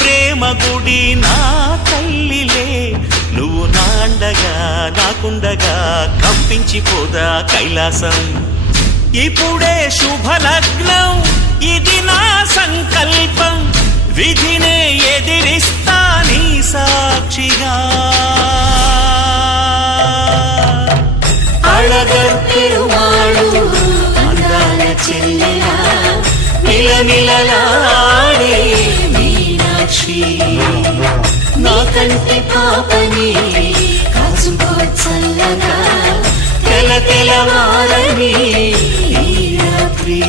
ప్రేమ గుడి నా తల్లిలే, నువ్వు నాండగా నాకుండగా కంపించిపోదా కైలాసం. ఇప్పుడే శుభలగ్నం, ఇది నా సంకల్పం, విధినే ఎదిరిస్తా నీ సాక్షిగా. అళగర్ పెరుమాళు అందాల చెల్లెలా, నిలనిలలాడే మీనాక్షి, నీ కంటి పాపని కాచుకో చల్లగా, తెల తెలవారని ఈ రాత్రి.